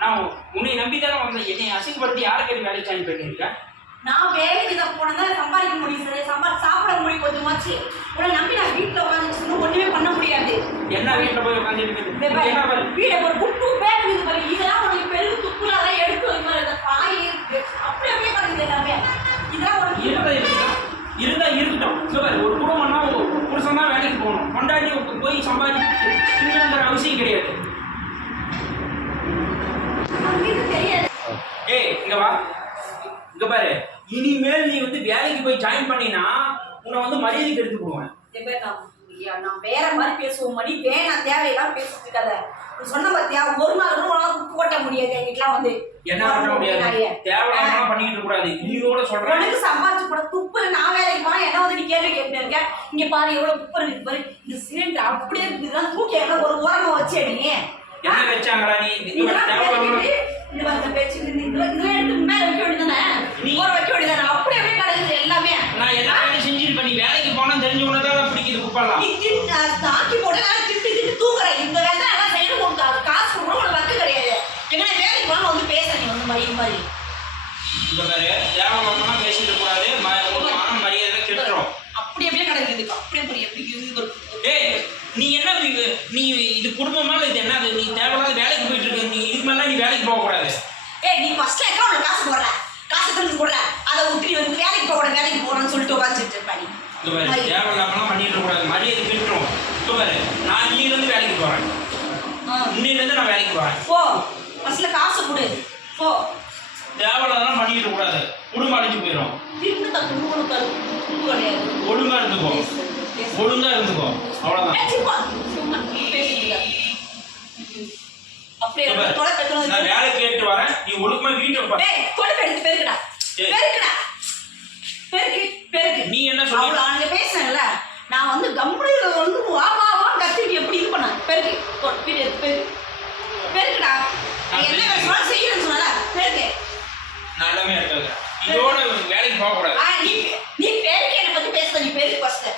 நான் உன்னை நம்பி தானே வந்தேன். என்னை அசிங்கப்படுத்தி யாருக்கு வேலைக்கு பண்ணிருக்க நான் வேலைக்கு தான் போனதா சம்பாதிக்க முடியும் சார் சம்பா சாப்பிட முடியும் கொஞ்சமாச்சு உன்னை நம்பி நான் வீட்டில் உட்காந்து ஒண்ணுமே பண்ண முடியாது. என்ன வீட்டில் போய் பாரு வீட ஒரு குட்டு பாரு இதெல்லாம் உனக்கு பெருகு துப்புலாம் எடுத்து வை பாரு இந்த காய் அப்படி அப்படியே பண்ணுது எல்லாமே இதெல்லாம் உனக்கு இருந்தா இருக்கட்டும் இருந்தா இருக்கட்டும் இங்க பாரு ஒரு குடும்பம்னா ஒரு புருஷன் தான் வேலைக்கு போகணும் கொண்டாடி போய் சம்பாதிச்சு திங்கணுங்கிற அவசியம் கிடையாது. ஏய் இங்க வா. இங்க பாரு. இனிமேல் நீ வந்து வேலைக்கு போய் ஜாயின் பண்ணினா உன்னை வந்து மரியாதைக்கு எடுத்து போடுவேன். நான் வேற மாதிரி பேசுவோம் மணி. வேணாம் தேவையெல்லாம் பேசிட்டு இருக்காத. நீ சொன்ன பார்த்தியா ஒரு நாள் கூட உனக்கு உப்பு கொட்ட முடியாது என்கிட்டலாம் வந்து. என்ன பண்ண முடியாது. தேவையில்லாம பண்ணிக்கிட்டு கூடாது. இன்னியோட சொல்றேன். உனக்கு சம்பாதிச்சு போட துப்பு நான் வேலைக்கு போனா என்ன வந்து நீ கேள்வி கேட்டு இருக்க இங்க பாரு எவ்வளவு குப்பை இருக்கு பாரு. இந்த சிலிண்டர் அப்படியே இருக்கு. இதெல்லாம் தூக்கி எல்லாம் ஒரு ஓரமா வச்சு நீ? என்ன வச்சாங்களா நீ இந்த வந்த பேச்சு இந்த இதுல எடுத்து மேல வைக்க வேண்டியதானே நீ- ஓர வைக்க வேண்டியதானே அப்படியே அப்படியே கிடக்குது எல்லாமே. நான் எல்லா வேலையும் செஞ்சிருப்பேன். நீ வேலைக்கு போனா தெரிஞ்ச உனதான் பிடிக்குது குப்பெல்லாம் நீ திட்டு தாக்கி போட நான் திட்டு திட்டு தூக்குற இந்த வேலை எல்லாம் செய்யணும். உனக்கு காசு கொடுக்கணும் உனக்கு வக்கு கிடையாது. எங்கன்னா வேலைக்கு போனா வந்து பேச நீ வந்து மாதிரி மாதிரி. இங்க பாரு தேவையில்லாம பேசிட்டு கூடாது நீ என்ன நீ இது குடும்பமா இல்ல இது என்ன? நீ தேவையில்லாத வேலைக்கு போயிட்டு இருக்க நீ இதுக்கு மேல நீ வேலைக்கு போக கூடாது. ஏய் நீ ஃபர்ஸ்ட்ல அக்கௌண்ட்ல காசு போடுற. காசு தந்து போடுற. அதை விட்டு வந்து வேலைக்கு போக வேலைக்கு போறேன்னு சொல்லிட்டு உட்காந்துட்டு இருப்ப நீ. தேவையில்லாமலாம் பண்ணிட்டு கூடாது மரியாதை கெட்டுரும் இங்க பாரு நான் இன்னில இருந்து வேலைக்கு போறேன். ஆ. இன்னில இருந்து நான் வேலைக்கு போறேன். போ ஃபர்ஸ்ட்ல காசு கொடு. போ. தேவையில்லாதான் பண்ணிட்டு கூடாது குடும்பம் அழிஞ்சு போயிடும் திரும்ப கரு துப்பு கிடையாது. ஒழுங்கா இருந்துக்கோ. பேசு, பேசு. ஒழுங்கா இருந்துக்கோ. அவ்வளவுதான். தொலை நான் வேலை கேட்டு வரேன். நீ ஒழுக்கமா வீட்டை பாரு டேய் கொழுப்பு எடுத்து பெருக்குடா. பெருக்குடா. பெருக்கு பெருக்கு. நீ என்ன சொல்லி- அவ்வளோ அங்கே பேசுனேன்ல. நான் வந்து கம்பெனியில் வந்து வா வா வா கத்தி எப்படி இது பண்ண? பெருக்கு. வீடு பெருக்கு பெருக்குடா. என்ன. வேலை செய்யணும்னு சொன்னல? பெருக்கு. நல்லவே இருக்காது இதோட வேலைக்கு போக கூடாது நீ நீ பெருக்கு என்னை பற்றி பேசுத நீ பெருக்கு பாரு